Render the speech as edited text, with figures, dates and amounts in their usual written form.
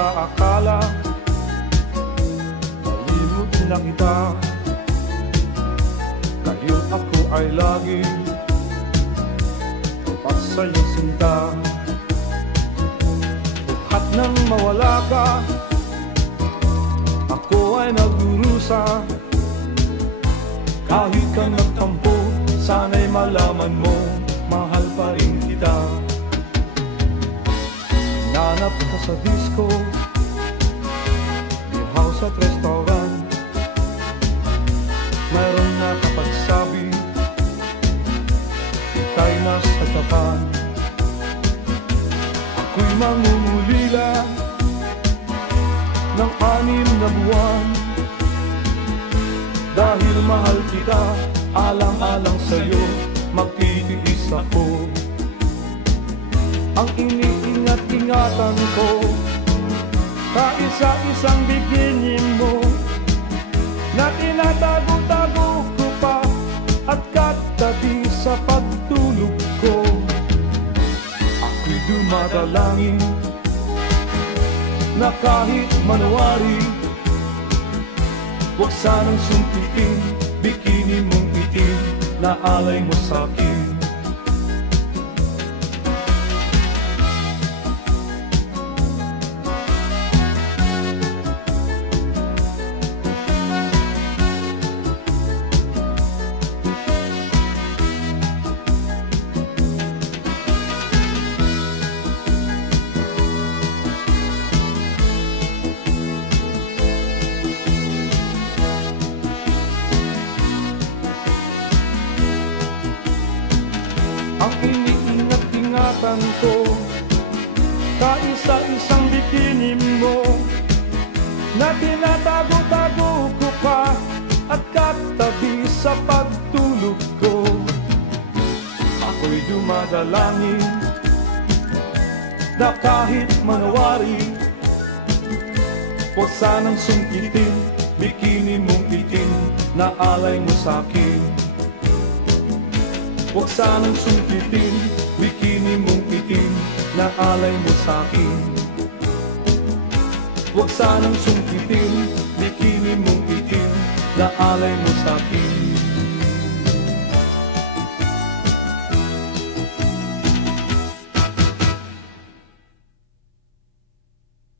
inaakala, malimot na kita. Dahil ako ay laging tapat sa'yo sinta. At nang mawala ka, ako ay nagdurusa. Kahit ka nagtampo, sana'y malaman mo, mahal pa rin kita. Hinanap ka sa disco, beer house at restaurant. Mayroon na kapagsabi, ika'y nasa Japan. Ako'y mangungulila ng 6 na buwan. Dahil mahal kita, alang-alang sa'yo, magtitiis ako. Ang iniingat-ingatan ko, kaisa-isang bikini mo, na tinatago-tago ko pa, at katabi sa pagtulog ko. Ako'y dumadalangin, na kahit manawari, huwag sanang sumpitin, bikini mong itim, na alay mo sa'kin. Ang iniingat-ingatan ko, kaisa-isang bikini mo, na tinatago-tago ko pa, at katabi sa pagtulog ko. Ako'y dumadalangin, na kahit manawari, huwag sanang sungkitin, bikini mong itim, na alay mo sa'kin. Huwag sanang sungkitin, bikini mong itim, na alay mo sa'kin. Huwag sanang sungkitin, bikini mong itim, na alay mo sa'kin.